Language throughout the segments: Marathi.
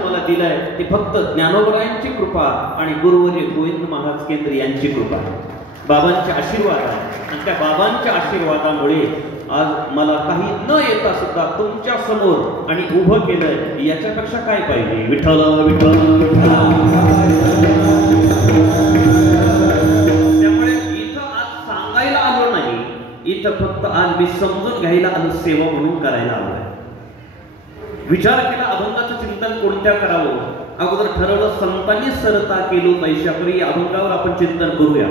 मला दिलंय ते फक्त ज्ञानोबरायांची कृपा आणि गुरुवर्य गोविंद महाराज केंद्र यांची कृपा, बाबांचे आशीर्वाद आहे. आणि त्या बाबांच्या आशीर्वादामुळे आज मला काही न येता सुद्धा तुमच्या समोर आणि उभं केलंय, याच्यापेक्षा काय पाहिजे. विठ्ठल विठ्ठल विठ्ठल. त्यामुळे इथं आज सांगायला आलो नाही, इथं फक्त आज मी समजून घ्यायला आलो, सेवा म्हणून करायला आलोय. विचार केला अभंगाचं चिंतन कोणत्या करावं. अगोदर ठरवलं संतांनी सरता केलो पैशापुरी, अभंगावर आपण चिंतन करूया.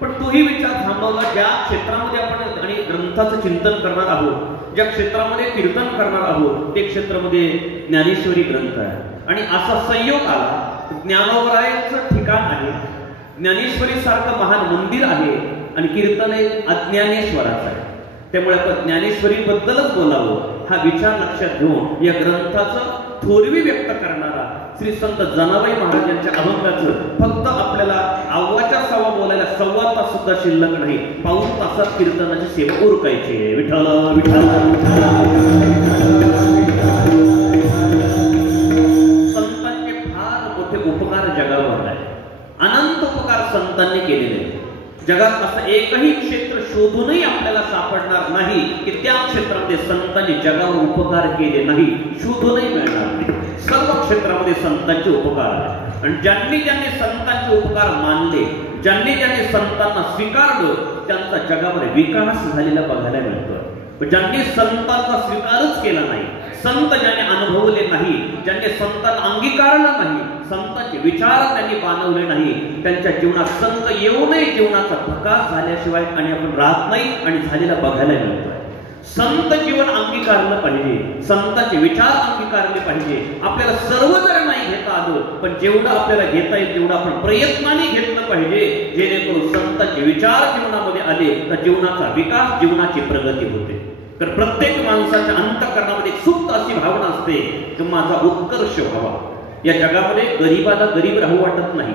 पण तोही विचार थांबवला, ज्या क्षेत्रामध्ये आपण आणि ग्रंथाचं चिंतन करणार आहोत, ज्या क्षेत्रामध्ये कीर्तन करणार आहोत, ते क्षेत्रामध्ये ज्ञानेश्वरी ग्रंथ आहे. आणि असा संयोग आला, ज्ञानोबरायांचं ठिकाण आहे, ज्ञानेश्वरी सारखं महान मंदिर आहे आणि कीर्तन एक अज्ञानेश्वराचं आहे. त्यामुळे आपण ज्ञानेश्वरी बद्दलच बोलावं हा विचार लक्षात घेऊन या ग्रंथाचं थोरवी व्यक्त करणारा श्री संत जनाबाई महाराजांच्या अभंगाचं फक्त आपल्याला आव्वाच्या सव्वा बोलायला सव्वा तास सुद्धा शिल्लक नाही, पाऊण तासात कीर्तनाची सेवा उरकायची आहे. विठ्ठल विठ्ठल. संतांचे फार मोठे उपकार जगावर आहे, अनंत उपकार संतांनी केलेले. जगात असं एकही क्षेत्र शोधूनही आपल्याला सापडणार नाही की त्या क्षेत्रामध्ये संतांनी जगावर उपकार केले नाही, शोधूनही मिळणार नाही. सर्व क्षेत्रामध्ये संतांचे उपकार आहेत. आणि ज्यांनी ज्यांनी संतांचे उपकार मानले, ज्यांनी ज्यांनी संतांना स्वीकारलं, त्यांचा जगामध्ये विकास झालेला बघायला मिळतो. ज्यांनी संतांचा स्वीकारच केला नाही, संत ज्यांनी अनुभवले नाही, ज्यांनी संतांना अंगीकारलं नाही, संतांचे विचार त्यांनी बांधवले नाही, त्यांच्या जीवनात संत येऊनही जीवनाचा प्रकाश झाल्याशिवाय आणि आपण राहत नाही आणि झालेला बघायला मिळतोय. संत जीवन अंगीकारलं पाहिजे, संतांचे विचार अंगीकारले पाहिजे. आपल्याला सर्व जर नाही घेता आलं, पण जेवढं आपल्याला घेता येईल तेवढं आपण प्रयत्नाने घेतलं पाहिजे, जेणेकरून संतांचे विचार जीवनामध्ये आले तर जीवनाचा विकास, जीवनाची प्रगती होते. तर प्रत्येक माणसाच्या अंतःकरणामध्ये सुप्त अशी भावना असते की माझा उत्कर्ष व्हावा. या जगामध्ये गरीबाला गरीब राहू वाटत नाही,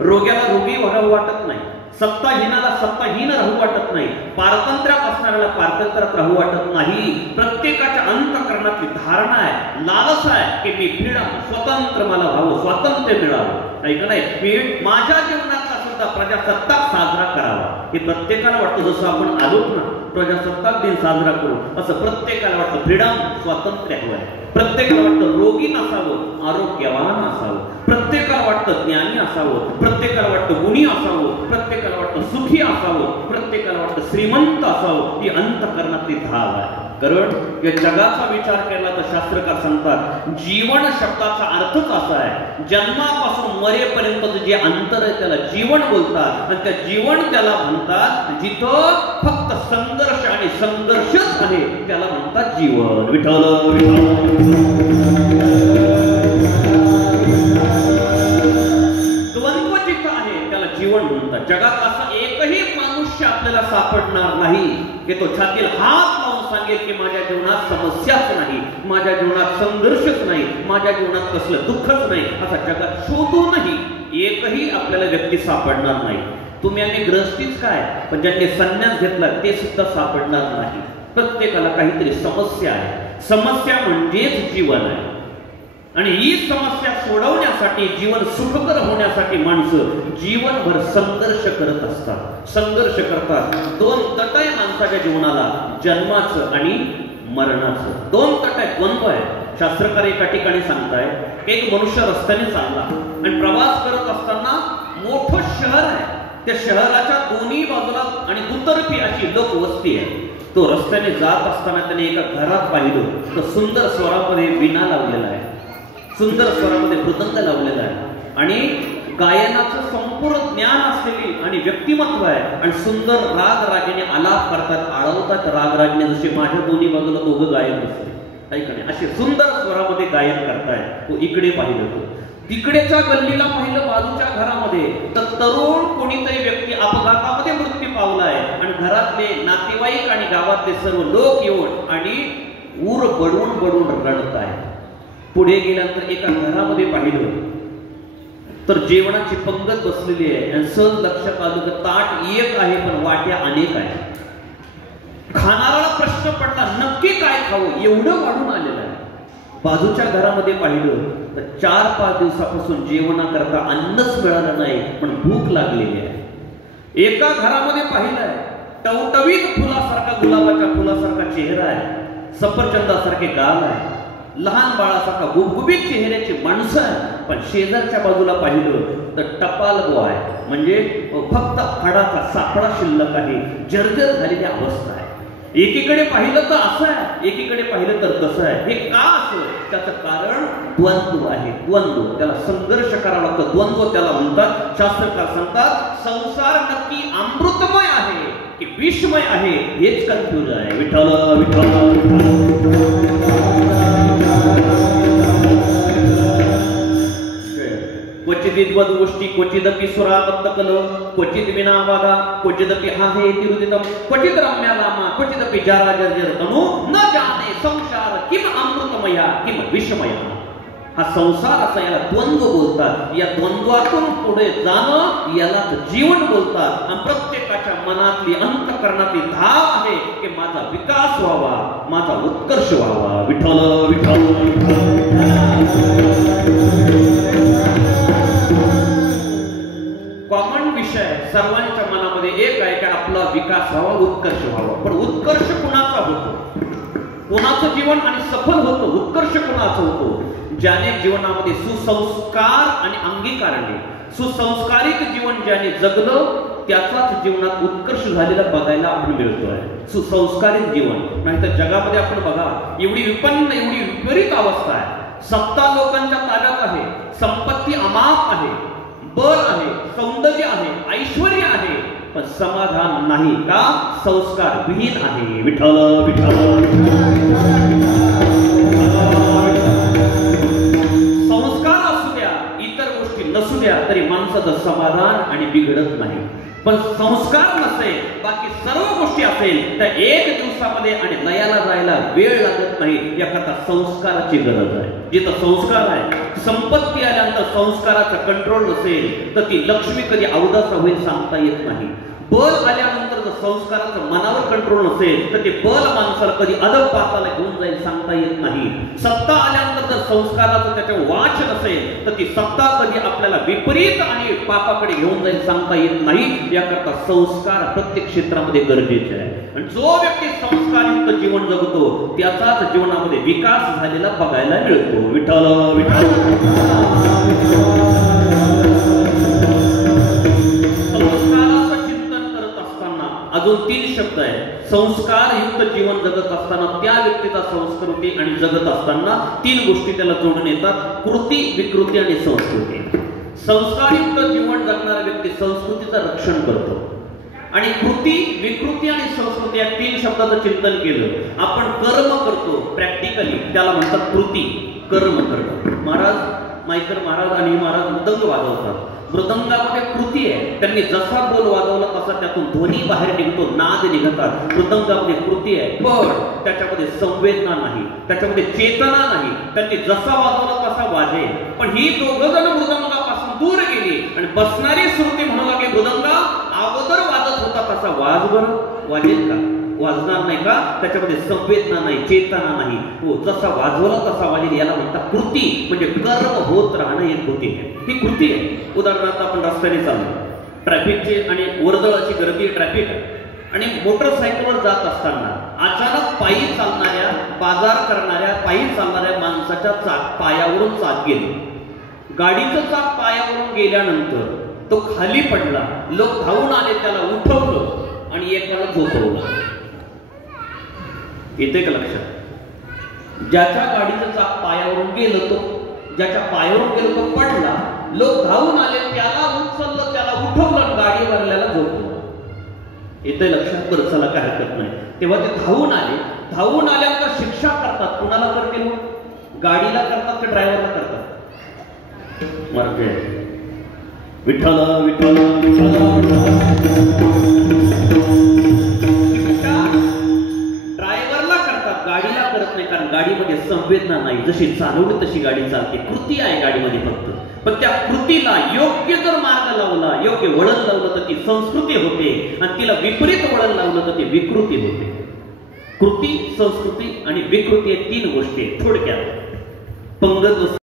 रोग्याला रोगी राहू वाटत नाही, सत्ताहीनाला सत्ताहीन राहू वाटत नाही, पारतंत्र्यात असणाऱ्याला पारतंत्र्यात राहू वाटत नाही. प्रत्येकाच्या अंतःकरणातली धारणा आहे, लालसा आहे की मी फ्रीडम, स्वतंत्र मला व्हावं, स्वातंत्र्य मिळावं. नाही का नाही, मी माझ्या जीवनाचा सुद्धा प्रजासत्ताक साजरा करावा हे प्रत्येकाला वाटतं. जसं आपण आलोच ना प्रजासत्ताक दिन साजरा करू, असं प्रत्येकाला वाटतं फ्रीडम, स्वातंत्र्य हवंय. प्रत्येकाला वाटतं रोगी नसावं, आरोग्यवान असावं. प्रत्येकाला वाटतं ज्ञानी असावं, प्रत्येकाला वाटतं गुणी असावं, प्रत्येकाला वाटतं सुखी असावं, प्रत्येकाला वाटतं श्रीमंत असावं. ही अंतःकरणातली धाव आहे. कारण या जगाचा विचार केला तर शास्त्रकार सांगतात जीवन शब्दाचा अर्थच असा आहे, जन्मापासून मरेपर्यंत जे अंतर आहे त्याला जीवन बोलतात. आणि त्या जीवन त्याला म्हणतात जिथं फक्त संघर्ष आणि संघर्षच आहे त्याला म्हणतात जीवन. विठ्ठल द्वंद्व जिथं आहे त्याला जीवन म्हणतात. जगात असा एकही मनुष्य आपल्याला सापडणार नाही की तो छातीला हात लावून सांगेल की माझ्या जीवनात समस्याच नाही, माझ्या जीवनात संघर्षच नाही, माझ्या जीवनात कसलं दुःखच नाही. असा जगात शोधूनही एकही आपल्याला व्यक्ती सापडणार नाही. तुम्ही आम्ही ग्रस्तीच काय, पण ज्यांनी संन्यास घेतला ते सुद्धा सापडणार नाही. प्रत्येकाला काहीतरी समस्या आहे, समस्या म्हणजेच जीवन आहे. आणि ही समस्या सोडवण्यासाठी, जीवन सुखकर होण्यासाठी माणसं जीवनभर संघर्ष करत असतात, संघर्ष करतात. दोन तट आहे माणसाच्या जीवनाला, जन्माचं आणि मरणाचं. दोन तट आहे, द्वंद्व आहे. शास्त्रकार एका ठिकाणी सांगताय एक मनुष्य रस्त्याने चालला आणि प्रवास करत असताना मोठं शहर आहे, त्या शहराच्या दोन्ही बाजूला आणि दुतर्फी अशी लोकवस्ती आहे. तो रस्त्याने जात असताना त्याने एका घरात पाहिलं तर सुंदर स्वरामध्ये विणा लावलेला आहे, सुंदर स्वरामध्ये मृदंग लावलेला आहे आणि गायनाचं संपूर्ण ज्ञान असलेली आणि व्यक्तिमत्व आहे. आणि सुंदर राग रागिणी आलाप करतात, आळवतात राग रागिणी, जसे माझ्या दोन्ही बाजूला दोघं गायन असतात ऐकणे, असे सुंदर स्वरामध्ये गायन करताय. तो इकडे पाहिलं, तो तिकडेच्या गल्लीला पाहिलं, बाजूच्या घरामध्ये तर तरुण कोणीतरी व्यक्ती अपघातामध्ये मृत्यू पावलाय आणि घरातले नातेवाईक आणि गावातले सर्व लोक येऊन आणि ऊर बडवून बडवून रडत आहे. पुढे गेल्यानंतर एका घरामध्ये पाहिलं तर जेवणाची पंगत बसलेली आहे आणि सहज लक्षात आलं की ताट एक आहे पण वाट्या अनेक आहेत. खाणाऱ्याला प्रश्न पडला नक्की काय खावं, एवढं वाढून आलेलं आहे. बाजूच्या घरामध्ये पाहिलं तर 4-5 दिवसापासून जेवणाकरता अन्नच मिळालं नाही, पण भूक लागलेली आहे. एका घरामध्ये पाहिलंय टवटवीत फुलासारखा, गुलाबाच्या फुलासारखा चेहरा आहे, सफरचंदासारखे गाल आहे, लहान बाळासारखा गुबगुबीत चेहऱ्याची माणसं आहे. पण शेजारच्या बाजूला पाहिलं तर टपाल आहे, म्हणजे फक्त हाडाचा सापळा शिल्लक आहे, जर्जर झालेली अवस्था आहे. एकीकडे पाहिलं तर असं आहे, एकीकडे पाहिलं तर तसं आहे. हे का असं? त्याचं कारण द्वंद्व आहे. द्वंद्व, त्याला संघर्ष करावा लागतो. द्वंद्व त्याला म्हणतात. शास्त्रकार सांगतात संसार नक्की अमृतमय आहे की विषमय आहे, हेच कन्फ्युज आहे. विठ्ठल विठ्ठल. क्वचित विद्वद गोष्टी, क्वचिदपि सुराबद्ध कल, क्वचित विना वागा, क्वचिदपि हा हे तिरुदितम, क्वचित रम्या रामा, क्वचिदपि जारा जर्जर तनु, न जाने संसार किम अमृतमया किम विषमया. हा संसार असा, याला द्वंद्व बोलतात. या द्वंद्वातून पुढे जाणं यालाच जीवन बोलतात. आणि प्रत्येकाच्या मनातली अंतःकरणातली धाव आहे की माझा विकास व्हावा, माझा उत्कर्ष व्हावा. विठ्ठल विठ्ठल. कॉमन विषय सर्वांच्या मनामध्ये एक आहे की आपला विकास व्हावा, उत्कर्ष व्हावा. पण उत्कर्ष कुणाचा होतो? कोणाचं जीवन आणि सफल होतं? उत्कर्ष कुणाचा होतो? ज्याने जीवनामध्ये सुसंस्कार आणि अंगीकारणे, सुसंस्कारित जीवन ज्याने जगलं त्याचाच जीवनात उत्कर्ष झालेला बघायला आपण मिळतोय. सुसंस्कारित जीवन. नाही तर जगामध्ये आपण बघा, एवढी विपन्न, एवढी विपरीत अवस्था आहे. सत्ता लोकांच्या ताब्यात आहे, संपत्ती अमाप आहे, बळ आहे, सौंदर्य आहे, ऐश्वर्य आहे, पण समाधान नाही. का? संस्कार विहीन आहे. विठ्ठल विठ्ठल. संस्कार असू द्या, इतर गोष्टी नसू द्या, तरी माणसाचं समाधान आणि बिघडत नाही. पण संस्कार नसेल, बाकी सर्व गोष्टी असेल तर एक दिवसामध्ये आणि लयाला जायला वेळ लागत नाही. याकरता संस्काराची गरज आहे. जिथं संस्कार आहे, संपत्ती आल्यानंतर संस्काराचा कंट्रोल नसेल तर ती लक्ष्मी कधी अवदासा होईल सांगता येत नाही. बल आल्यानंतर जर संस्काराचं मनावर कंट्रोल नसेल तर ते बल माणसाला कधी अधम पाताला घेऊन जाईल सांगता येत नाही. सत्ता आल्यानंतर जर संस्काराचं त्याच्यावर वाच नसेल तर ती सत्ता कधी आपल्याला विपरीत आणि पापाकडे घेऊन जाईल सांगता येत नाही. याकरता संस्कार प्रत्येक क्षेत्रामध्ये गरजेचे आहे. आणि जो व्यक्ती संस्कारयुक्त जीवन जगतो त्याचाच जीवनामध्ये विकास झालेला बघायला मिळतो. विठ्ठल विठ्ठल. अजून 3 शब्द आहेत. संस्कारयुक्त जीवन जगत असताना त्या व्यक्तीचा संस्कृती आणि जगत असताना 3 गोष्टी त्याला जोडून येतात. कृती, विकृती आणि संस्कृती. संस्कारयुक्त जीवन जगणारा व्यक्ती संस्कृतीचं रक्षण करतो. आणि कृती, विकृती आणि संस्कृती या 3 शब्दाचं चिंतन केलं. आपण कर्म करतो प्रॅक्टिकली, त्याला म्हणतात कृती. कर्म करतो. माईकर महाराज आणि महाराज मृदंग वाजवतात. मृदंगामध्ये कृती आहे. त्यांनी जसा बोल वाजवला तसा त्यातून ध्वनी बाहेर निघतो, नाद निघतात. मृदंगामध्ये कृती आहे, पण त्याच्यामध्ये संवेदना नाही, त्याच्यामध्ये चेतना नाही. त्यांनी जसा वाजवला तसा वाजेल. पण ही दोघं जण मृदंगापासून दूर गेली आणि बसणारी श्रुती म्हणू लागली मृदंगा अगोदर वाजत होता तसा वाजेल का? वाजणार नाही का? त्याच्यामध्ये संवेदना नाही, चेतना नाही. हो, जसा वाजवला तसा वाजेल. याला म्हणतात कृती. म्हणजे कर्म होत राहणं ही कृती आहे. ही कृती आहे. उदाहरणार्थ आपण रस्त्याने चाललो, ट्रॅफिकची आणि वर्दळाची गर्दी ट्रॅफिक आणि मोटरसायकलवर जात असताना अचानक पायी चालणाऱ्या, बाजार करणाऱ्या, पायी चालणाऱ्या माणसाच्या पायावरून चाक गेली. गाडीचं चाक पायावरून गेल्यानंतर तो खाली पडला. लोक धावून आले, त्याला उठवलं आणि एकाला झोपवलं. येते का लक्षात? ज्याच्या गाडीचं चाक पायावरून गेलं, ज्याच्या पायावरून गेलं तो पडला. लोक धावून आले, त्याला उचललं, त्याला उठवलं, गाडीवरल्याला झोपलं. येते लक्षात? बरं, चला काय हरकत नाही. तेव्हा ते धावून आले. धावून आल्यानंतर शिक्षा करतात. कुणाला करतील? गाडीला करतात का ड्रायव्हरला करतात? मर्दे. विठ्ठल विठ्ठल विठ्ठल. ड्रायव्हरला करतात, गाडीला करत नाही. कारण गाडीमध्ये संवेदना नाही. जशी चालवली तशी गाडी चालते. कृती आहे गाडीमध्ये फक्त. पण त्या कृतीला योग्य जर मार्ग लावला, योग्य वळण लावलं तर ती संस्कृती होते. आणि तिला विपरीत वळण लावलं तर ती विकृती होते. कृती, संस्कृती आणि विकृती हे 3 गोष्टी आहेत थोडक्यात. पंगत